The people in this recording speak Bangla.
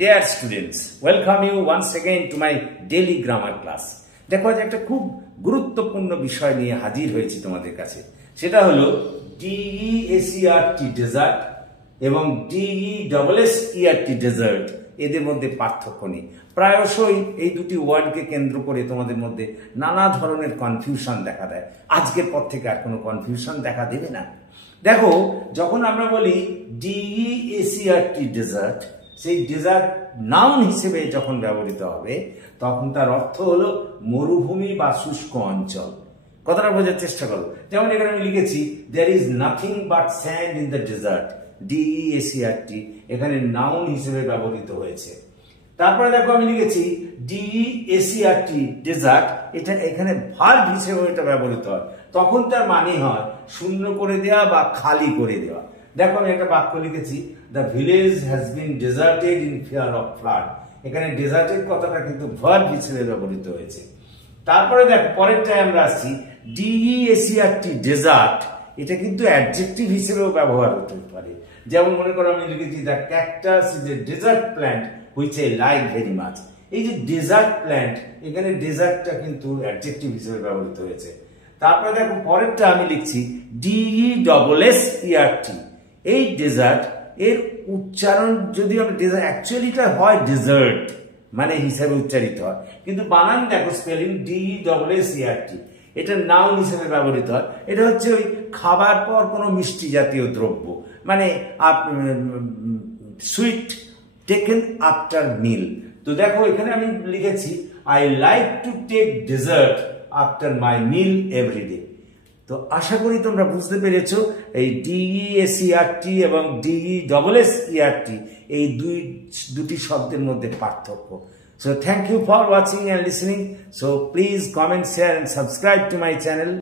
Dear students, welcome you once again to my daily grammar class. দেখো আজ একটা খুব গুরুত্বপূর্ণ বিষয় নিয়ে হাজির হয়েছি তোমাদের কাছে। সেটা হলো DESERT ডেজার্ট এবং DESSERT ডেজার্ট, এদের মধ্যে পার্থক্য নেই। প্রায়শই এই দুটি ওয়ার্ডকে কেন্দ্র করে তোমাদের মধ্যে নানা ধরনের কনফিউশন দেখা দেয়। আজকের পর থেকে আর কোনো কনফিউশন দেখা দেবে না। দেখো, যখন আমরা বলি DESERT ডেজার্ট, সেই ডেজার্ট নাউন হিসেবে যখন ব্যবহৃত হবে তখন তার অর্থ হলো মরুভূমি বা শুষ্ক অঞ্চল। কথাটা বোঝার চেষ্টা করো। যেমন এখানে আমি লিখেছি there is nothing but sand in the desert, DESERT এখানে নাউন হিসেবে ব্যবহৃত হয়েছে। তারপরে দেখো আমি লিখেছি DESERT ডেজার্ট, এটা এখানে ভার্ব হিসেবে এটা ব্যবহৃত হয়, তখন তার মানে হয় শূন্য করে দেওয়া বা খালি করে দেওয়া। দেখো আমি একটা বাক্য লিখেছি the village has been deserted in fear of flood, এখানে ডেজার্টেড কথাটা কিন্তু ভার্ব হিসেবে ব্যবহৃত হয়েছে। তারপরে দেখো পরেরটায় আমরা আসছি DESERT ডেজার্ট, এটা কিন্তু অ্যাডজেক্টিভ হিসেবেও ব্যবহার হতে পারে। যেমন মনে করো আমি লিখেছি the cactus is a desert plant which I like very much. এই যে ডেজার্ট প্ল্যান্ট, এখানে ডেজার্টটা কিন্তু অ্যাডজেক্টিভ হিসেবে ব্যবহৃত হয়েছে। তারপরে দেখো পরেরটা আমি লিখছি DESSERT, এই ডেজার্ট এর উচ্চারণ যদি আমরা ডেজার্ট অ্যাকচুয়ালিটা হয় ডেজার্ট মানে হিসাবে উচ্চারিত হয়, কিন্তু বানান দেখো স্পেলিং DESSERT, এটা নাউন হিসেবে ব্যবহৃত হয়। এটা হচ্ছে ওই খাবার পর কোনো মিষ্টি জাতীয় দ্রব্য, মানে সুইট টেকেন আফটার মিল। তো দেখো এখানে আমি লিখেছি I like to take dessert after my meal every day. তো আশা করি তোমরা বুঝতে পেরেছো এই DESERT এবং DESSERT এই দুটি শব্দের মধ্যে পার্থক্য। So thank you for watching and listening. So please comment, share and subscribe to my channel.